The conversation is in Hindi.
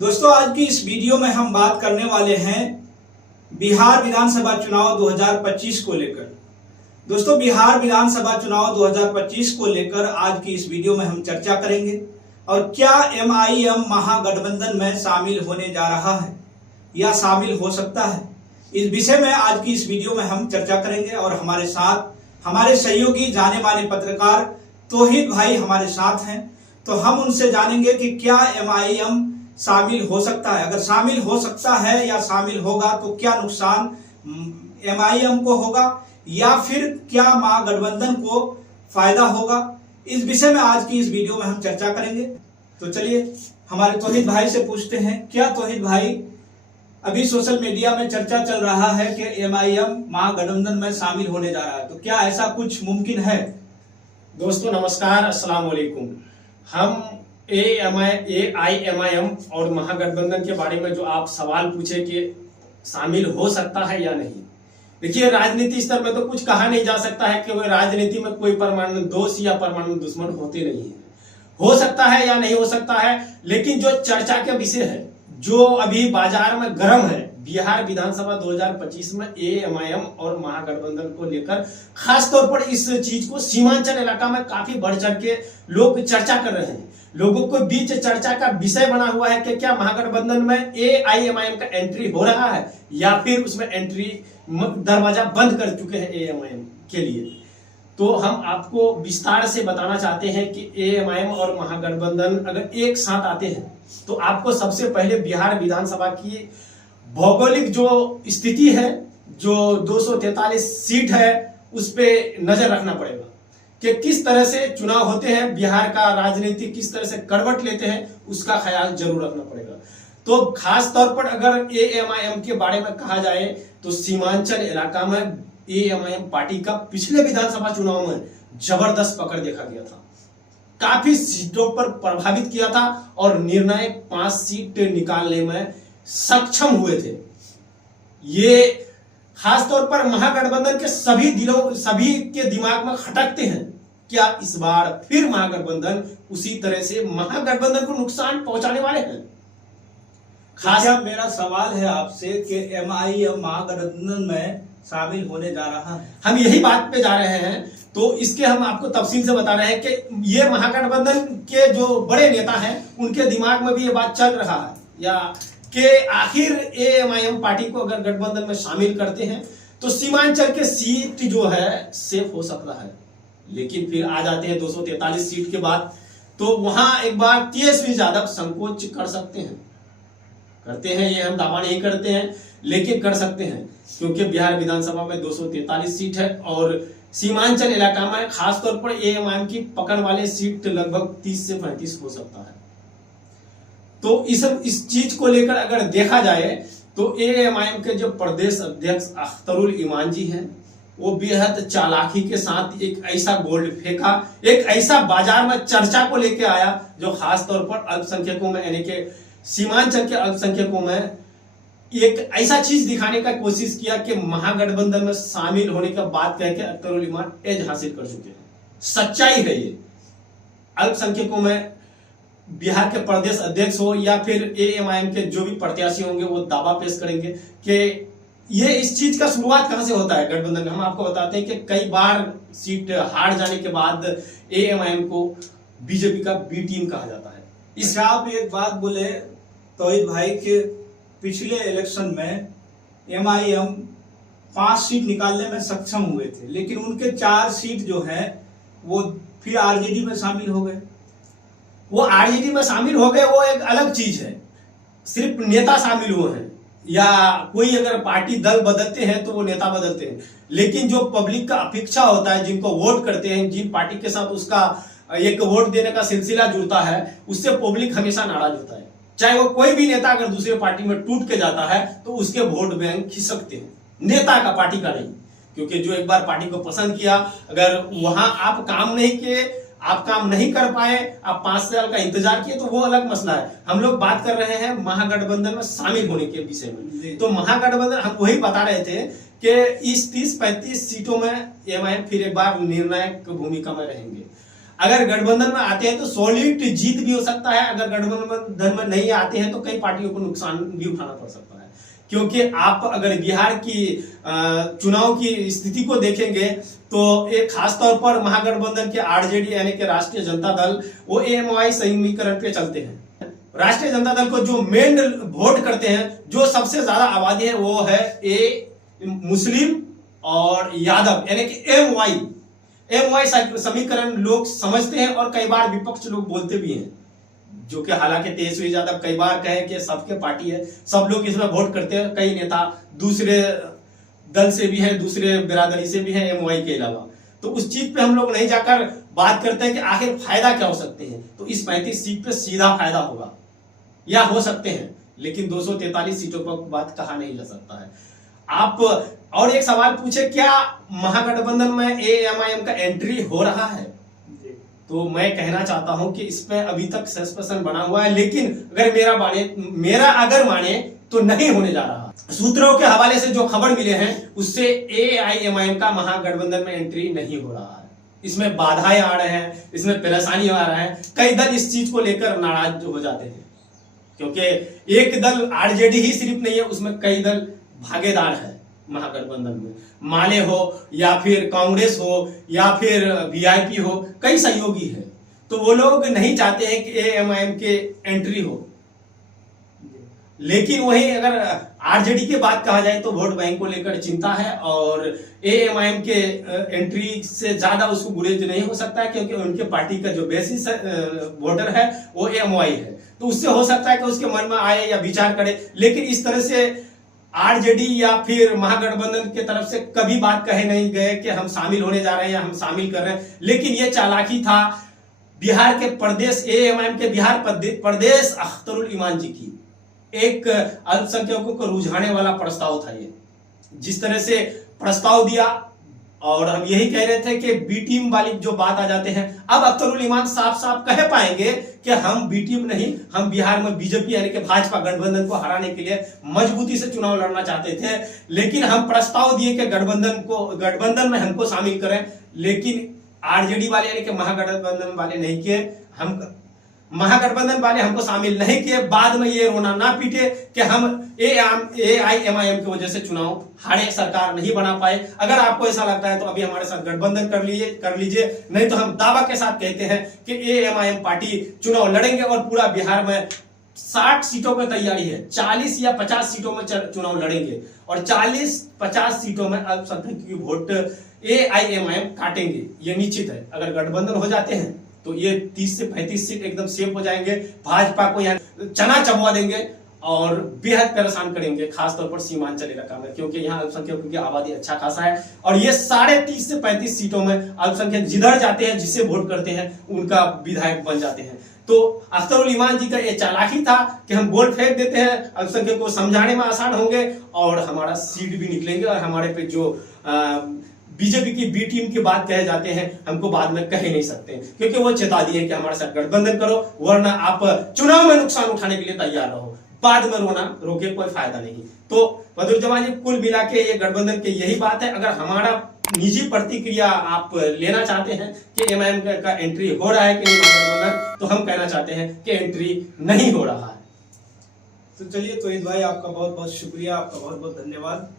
दोस्तों, आज की इस वीडियो में हम बात करने वाले हैं बिहार विधानसभा चुनाव 2025 को लेकर। दोस्तों, बिहार विधानसभा चुनाव 2025 को लेकर आज की इस वीडियो में हम चर्चा करेंगे और क्या एमआईएम महागठबंधन में शामिल होने जा रहा है या शामिल हो सकता है, इस विषय में आज की इस वीडियो में हम चर्चा करेंगे। और हमारे साथ हमारे सहयोगी जाने माने पत्रकार तौहीद भाई हमारे साथ हैं, तो हम उनसे जानेंगे कि क्या एमआईएम शामिल हो सकता है। अगर शामिल हो सकता है या शामिल होगा तो क्या नुकसान एमआईएम को होगा या फिर क्या महागठबंधन को फायदा होगा, इस विषय में आज की इस वीडियो में हम चर्चा करेंगे। तो चलिए हमारे तौहीद भाई से पूछते हैं। क्या तौहीद भाई, अभी सोशल मीडिया में चर्चा चल रहा है कि एमआईएम महागठबंधन में शामिल होने जा रहा है, तो क्या ऐसा कुछ मुमकिन है? दोस्तों नमस्कार, अस्सलाम वालेकुम। हम एआईएमआईएम और महागठबंधन के बारे में जो आप सवाल पूछे कि शामिल हो सकता है या नहीं, देखिए राजनीति स्तर में तो कुछ कहा नहीं जा सकता है कि वो राजनीति में कोई परमानेंट दोस्त या परमानेंट दुश्मन होते नहीं है। हो सकता है या नहीं हो सकता है, लेकिन जो चर्चा के विषय है, जो अभी बाजार में गर्म है, बिहार विधानसभा 2025 में एएमआईएम और महागठबंधन को लेकर खास तौर पर इस चीज को सीमांचल इलाका में काफी बढ़ चढ़ के लोग चर्चा कर रहे हैं। लोगों को बीच चर्चा का विषय बना हुआ है कि क्या महागठबंधन में एआईएमआईएम का एंट्री हो रहा है या फिर उसमें एंट्री दरवाजा बंद कर चुके हैं एएमआईएम के लिए। तो हम आपको विस्तार से बताना चाहते हैं कि एएमआईएम और महागठबंधन अगर एक साथ आते हैं तो आपको सबसे पहले बिहार विधानसभा की भौगोलिक जो स्थिति है, जो 243 सीट है, उस पे नजर रखना पड़ेगा कि किस तरह से चुनाव होते हैं, बिहार का राजनीति किस तरह से करवट लेते हैं, उसका ख्याल जरूर रखना पड़ेगा। तो खास तौर पर अगर एएमआईएम के बारे में कहा जाए तो सीमांचल इलाका में एएमआईएम पार्टी का पिछले विधानसभा चुनाव में जबरदस्त पकड़ देखा गया था, काफी सीटों पर प्रभावित किया था और निर्णायक 5 सीट निकालने में सक्षम हुए थे। ये खास तौर पर महागठबंधन के सभी के दिमाग में खटकते हैं, क्या इस बार फिर महागठबंधन उसी तरह से महागठबंधन को नुकसान पहुंचाने वाले हैं। खास मेरा सवाल है आपसे कि एमआईएम महागठबंधन में शामिल होने जा रहा है, हम यही बात पे जा रहे हैं। तो इसके हम आपको तफसील से बता रहे हैं कि ये महागठबंधन के जो बड़े नेता हैं उनके दिमाग में भी ये बात चल रहा है या कि आखिर एएमआईएम पार्टी को अगर गठबंधन में शामिल करते हैं तो सीमांचल के सीट जो है सेफ हो सकता है। लेकिन फिर आ जाते हैं 243 सीट के बाद, तो वहां एक बार तेजस्वी यादव संकोच कर सकते हैं, करते हैं, ये हम दावा नहीं करते हैं, लेकिन कर सकते हैं, क्योंकि बिहार विधानसभा में 243 सीट है और सीमांचल इलाका में खास तौर पर एएमआईएम की पकड़ वाले सीट लगभग 30 से 35 हो सकता है। तो इस चीज को लेकर अगर देखा जाए तो एएमआईएम के जो प्रदेश अध्यक्ष अख्तरुल इमान जी हैं, वो बेहद चालाकी के साथ एक ऐसा गोल्ड फेंका, एक ऐसा बाजार में चर्चा को लेकर आया जो खास तौर पर अल्पसंख्यकों में, यानी कि सीमांचल के अल्पसंख्यकों में एक ऐसा चीज दिखाने का कोशिश किया कि महागठबंधन में शामिल होने का बात कह के अख्तरुल इमान एज हासिल कर चुके हैं। सच्चाई है ये। अल्पसंख्यकों में बिहार के प्रदेश अध्यक्ष हो या फिर एएमआईएम के जो भी प्रत्याशी होंगे वो दावा पेश करेंगे कि ये इस चीज का शुरुआत कहां से होता है गठबंधन का। हम आपको बताते हैं कि कई बार सीट हार जाने के बाद एएमआईएम को बीजेपी का बी टीम कहा जाता है। इसका आप एक बात बोले तौहीद भाई के पिछले इलेक्शन में एमआईएम 5 सीट निकालने में सक्षम हुए थे, लेकिन उनके 4 सीट जो है वो फिर आरजेडी में शामिल हो गए। वो आरजेडी में शामिल हो गए, वो एक अलग चीज है। सिर्फ नेता शामिल हुए हैं या कोई अगर पार्टी दल बदलते हैं तो वो नेता बदलते हैं, लेकिन जो पब्लिक का अपेक्षा होता है, जिनको वोट करते हैं, जिन पार्टी के साथ उसका एक वोट देने का सिलसिला जुड़ता है, उससे पब्लिक हमेशा नाराज होता है। चाहे वो कोई भी नेता अगर दूसरे पार्टी में टूट के जाता है तो उसके वोट बैंक खिसकते हैं, नेता का, पार्टी का नहीं। क्योंकि जो एक बार पार्टी को पसंद किया, अगर वहां आप काम नहीं किए, आप काम नहीं कर पाए, आप 5 साल का इंतजार किए, तो वो अलग मसला है। हम लोग बात कर रहे हैं महागठबंधन में शामिल होने के विषय में। तो महागठबंधन, हम वही बता रहे थे कि इस 30-35 सीटों में एमआईएम फिर एक बार निर्णायक भूमिका में रहेंगे। अगर गठबंधन में आते हैं तो सॉलिड जीत भी हो सकता है, अगर गठबंधन में नहीं आते हैं तो कई पार्टियों को नुकसान भी उठाना पड़ सकता है। क्योंकि आप अगर बिहार की चुनाव की स्थिति को देखेंगे तो एक खास तौर पर महागठबंधन के आरजेडी यानी कि राष्ट्रीय जनता दल वो एएमआई समीकरण पे चलते हैं। राष्ट्रीय जनता दल को जो मेन वोट करते हैं, जो सबसे ज्यादा आबादी है वो है मुस्लिम और यादव यानी कि एमवाई समीकरण लोग समझते हैं और कई बार विपक्ष लोग बोलते भी हैं, जो कि हालांकि तेजस्वी यादव कई बार कहे कि सबके पार्टी है, सब लोग इसमें वोट करते हैं। कई नेता दूसरे दल से भी हैं, दूसरे बिरादरी से भी हैं एमवाई के अलावा। तो उस चीज पे हम लोग नहीं जाकर बात करते हैं कि आखिर फायदा क्या हो सकते हैं। तो इस 35 सीट पे सीधा फायदा होगा या हो सकते हैं, लेकिन 243 सीटों पर बात कहा नहीं जा सकता है। आप और एक सवाल पूछे, क्या महागठबंधन में एएमआईएम का एंट्री हो रहा है? तो मैं कहना चाहता हूं कि इस पे अभी तक सस्पेंशन बना हुआ है, लेकिन अगर मेरा अगर माने तो नहीं होने जा रहा। सूत्रों के हवाले से जो खबर मिले हैं उससे एआईएमआईएम का महागठबंधन में एंट्री नहीं हो रहा है। इसमें बाधाएं आ रहे हैं, इसमें परेशानी आ रहा है। कई दल इस चीज को लेकर नाराज हो जाते हैं, क्योंकि एक दल आरजेडी ही सिर्फ नहीं है, उसमें कई दल भागीदार है महागठबंधन में। माले हो या फिर कांग्रेस हो या फिर वीआईपी हो, कई सहयोगी है। तो वो लोग नहीं चाहते हैं कि एएमआईएम के एंट्री हो। लेकिन वहीं अगर आरजेडी की बात कहा जाए तो वोट बैंक को लेकर चिंता है, और एएमआईएम के एंट्री से ज्यादा उसको गुरेज नहीं हो सकता है, क्योंकि उनके पार्टी का जो बेसिस वोटर है वो एएमवाई है। तो उससे हो सकता है कि उसके मन में आए या विचार करे, लेकिन इस तरह से आरजेडी या फिर महागठबंधन की तरफ से कभी बात कहे नहीं गए कि हम शामिल होने जा रहे हैं या हम शामिल कर रहे हैं। लेकिन ये चालाकी था बिहार के प्रदेश एएमआईएम के बिहार प्रदेश अख्तरुल ईमान जी की, एक अल्पसंख्यकों को रुझाने वाला प्रस्ताव था ये। जिस तरह से प्रस्ताव दिया, और हम यही कह रहे थे कि बी टीम वाली जो बात आ जाते हैं, अब अख्तरुल ईमान साफ साफ कह पाएंगे कि हम बी टीम नहीं, हम बिहार में बीजेपी यानी कि भाजपा गठबंधन को हराने के लिए मजबूती से चुनाव लड़ना चाहते थे। लेकिन हम प्रस्ताव दिए कि गठबंधन में हमको शामिल करें, लेकिन आरजेडी वाले यानी कि महागठबंधन वाले नहीं किए। महागठबंधन वाले हमको शामिल नहीं किए। बाद में ये रोना ना पीटे कि हम एआईएमआईएम की वजह से चुनाव हारे, सरकार नहीं बना पाए। अगर आपको ऐसा लगता है तो अभी हमारे साथ गठबंधन कर लीजिए, नहीं तो हम दावा के साथ कहते हैं कि एएमआईएम पार्टी चुनाव लड़ेंगे और पूरा बिहार में 60 सीटों पर तैयारी है। 40 या 50 सीटों में चुनाव लड़ेंगे और 40-50 सीटों में अल्पसंख्यक की वोट एआईएमआईएम काटेंगे, ये निश्चित है। अगर गठबंधन हो जाते हैं तो ये 30 से 35 सीट एकदम सेफ हो जाएंगे। भाजपा को यहाँ चना चबवा देंगे और बेहद परेशान करेंगे, खासतौर पर सीमांचल इलाका में, क्योंकि यहाँ अल्पसंख्यकों की आबादी अच्छा खासा है। और ये 30.5 से 35 सीटों में अल्पसंख्यक जिधर जाते हैं, जिससे वोट करते हैं, उनका विधायक बन जाते हैं। तो अख्तरुल ईमान जी का ये चालाकी था कि हम वोट फेंक देते हैं, अल्पसंख्यक को समझाने में आसान होंगे और हमारा सीट भी निकलेंगे, और हमारे पे जो बीजेपी की बी टीम की बात कहे जाते हैं, हमको बाद में कह नहीं सकते, क्योंकि वो चेता दिए कि हमारे साथ गठबंधन करो, वरना आप चुनाव में नुकसान उठाने के लिए तैयार रहो, बाद में रोके कोई फायदा नहीं। तो बदरुल जमान जी, कुल मिला के ये गठबंधन की यही बात है। अगर हमारा निजी प्रतिक्रिया आप लेना चाहते हैं कि एमआईएम का एंट्री हो रहा है कि नहीं गठबंधन, तो हम कहना चाहते हैं कि एंट्री नहीं हो रहा है। तो चलिए तौहीद भाई, आपका बहुत बहुत शुक्रिया, आपका बहुत बहुत धन्यवाद।